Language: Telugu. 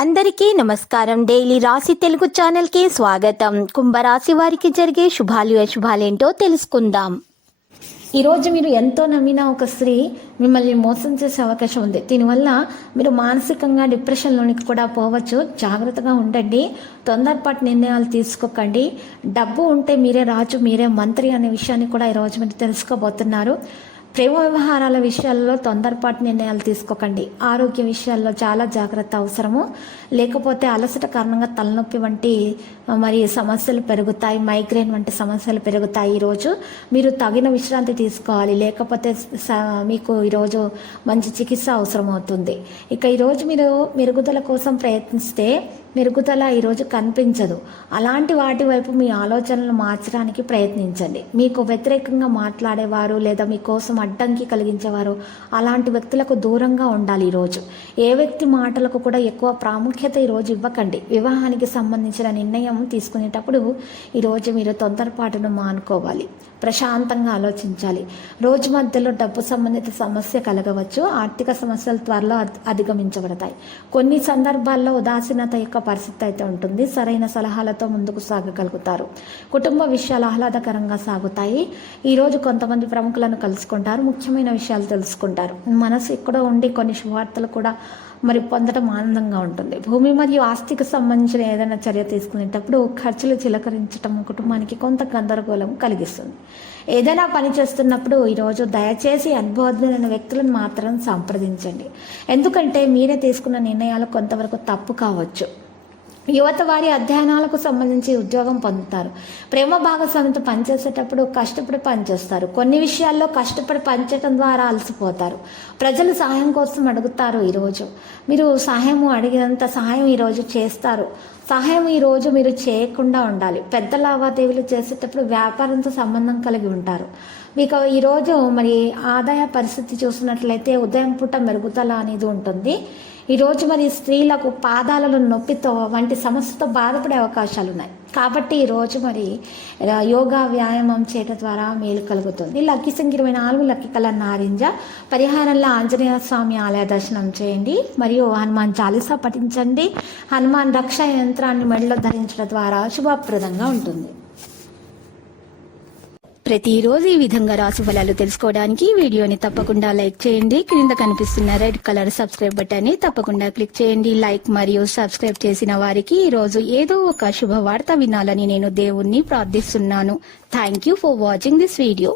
అందరికీ నమస్కారం. డైలీ రాశి తెలుగు ఛానల్కి స్వాగతం. కుంభరాశి వారికి జరిగే శుభాలు అశుభాలేంటో తెలుసుకుందాం. ఈరోజు మీరు ఎంతో నమ్మిన ఒక స్త్రీ మిమ్మల్ని మోసం చేసే అవకాశం ఉంది. దీనివల్ల మీరు మానసికంగా డిప్రెషన్లోనికి కూడా పోవచ్చు. జాగ్రత్తగా ఉండండి. తొందరపాటు నిర్ణయాలు తీసుకోకండి. డబ్బు ఉంటే మీరే రాజు, మీరే మంత్రి అనే విషయాన్ని కూడా ఈరోజు మీరు తెలుసుకోబోతున్నారు. ప్రేమ వ్యవహారాల విషయాల్లో తొందరపాటు నిర్ణయాలు తీసుకోకండి. ఆరోగ్య విషయాల్లో చాలా జాగ్రత్త అవసరము. లేకపోతే అలసట కారణంగా తలనొప్పి వంటి మరి సమస్యలు పెరుగుతాయి, మైగ్రేన్ వంటి సమస్యలు పెరుగుతాయి. ఈరోజు మీరు తగిన విశ్రాంతి తీసుకోవాలి, లేకపోతే మీకు ఈరోజు మంచి చికిత్స అవసరం అవుతుంది. ఇక ఈరోజు మీరు మెరుగుదల కోసం ప్రయత్నిస్తే మెరుగుదల ఈరోజు కనిపించదు. అలాంటి వాటి వైపు మీ ఆలోచనలు మార్చడానికి ప్రయత్నించండి. మీకు వ్యతిరేకంగా మాట్లాడేవారు లేదా మీకోసం అడ్డంకి కలిగించేవారు అలాంటి వ్యక్తులకు దూరంగా ఉండాలి. ఈరోజు ఏ వ్యక్తి మాటలకు కూడా ఎక్కువ ప్రాముఖ్యత ఈరోజు ఇవ్వకండి. వివాహానికి సంబంధించిన నిర్ణయం తీసుకునేటప్పుడు ఈరోజు మీరు తొందరపాటును మానుకోవాలి. ప్రశాంతంగా ఆలోచించాలి. రోజు మధ్యలో డబ్బు సంబంధిత సమస్య కలగవచ్చు. ఆర్థిక సమస్యలు త్వరలో అధిగమించబడతాయి. కొన్ని సందర్భాల్లో ఉదాసీనత యొక్క పరిస్థితి అయితే ఉంటుంది. సరైన సలహాలతో ముందుకు సాగగలుగుతారు. కుటుంబ విషయాలు ఆహ్లాదకరంగా సాగుతాయి. ఈరోజు కొంతమంది ప్రముఖులను కలుసుకుంటారు. ముఖ్యమైన విషయాలు తెలుసుకుంటారు. మనసు ఎక్కడో ఉండి కొన్ని శుభవార్తలు కూడా మరి పొందడం ఆనందంగా ఉంటుంది. భూమి మరియు ఆస్తికి సంబంధించిన ఏదైనా చర్య తీసుకునేటప్పుడు ఖర్చులు చిలకరించడం కుటుంబానికి కొంత గందరగోళం కలిగిస్తుంది. ఏదైనా పని చేస్తున్నప్పుడు ఈరోజు దయచేసి అనుభవజ్ఞులైన వ్యక్తులను మాత్రం సంప్రదించండి. ఎందుకంటే మీరే తీసుకున్న నిర్ణయాలు కొంతవరకు తప్పు కావచ్చు. యువత వారి అధ్యయనాలకు సంబంధించి ఉద్యోగం పొందుతారు. ప్రేమ భాగస్వామితో పనిచేసేటప్పుడు కష్టపడి పనిచేస్తారు. కొన్ని విషయాల్లో కష్టపడి పనిచేయడం ద్వారా అలసిపోతారు. ప్రజలు సహాయం కోసం అడుగుతారు. ఈరోజు మీరు సహాయం అడిగినంత సహాయం ఈరోజు చేస్తారు. సహాయం ఈరోజు మీరు చేయకుండా ఉండాలి. పెద్ద లావాదేవీలు చేసేటప్పుడు వ్యాపారంతో సంబంధం కలిగి ఉంటారు. మీకు ఈరోజు మరి ఆదాయ పరిస్థితి చూసినట్లయితే ఉదయం పూట మెరుగుదల అనేది ఉంటుంది. ఈరోజు మరి స్త్రీలకు పాదాలలో నొప్పితో వంటి సమస్యతో బాధపడే అవకాశాలు ఉన్నాయి. కాబట్టి ఈరోజు మరి యోగా వ్యాయామం చేయడం ద్వారా మేలు కలుగుతుంది. లక్కీ సంఖ్య 24, లక్కీ కలర్ నారింజ. పరిహారంలో ఆంజనేయ స్వామి ఆలయ దర్శనం చేయండి మరియు హనుమాన్ చాలీసా పఠించండి. హనుమాన్ రక్షా యంత్రాన్ని మెడలో ధరించడం ద్వారా శుభప్రదంగా ఉంటుంది. ప్రతిరోజు ఈ విధంగా రాశి ఫలాలు తెలుసుకోవడానికి వీడియోని తప్పకుండా లైక్ చేయండి. క్రింద కనిపిస్తున్న రెడ్ కలర్ సబ్స్క్రైబ్ బటన్ ని తప్పకుండా క్లిక్ చేయండి. లైక్ మరియు సబ్స్క్రైబ్ చేసిన వారికి ఈ రోజు ఏదో ఒక శుభవార్త వినాలని నేను దేవుణ్ణి ప్రార్థిస్తున్నాను. Thank you for watching this video.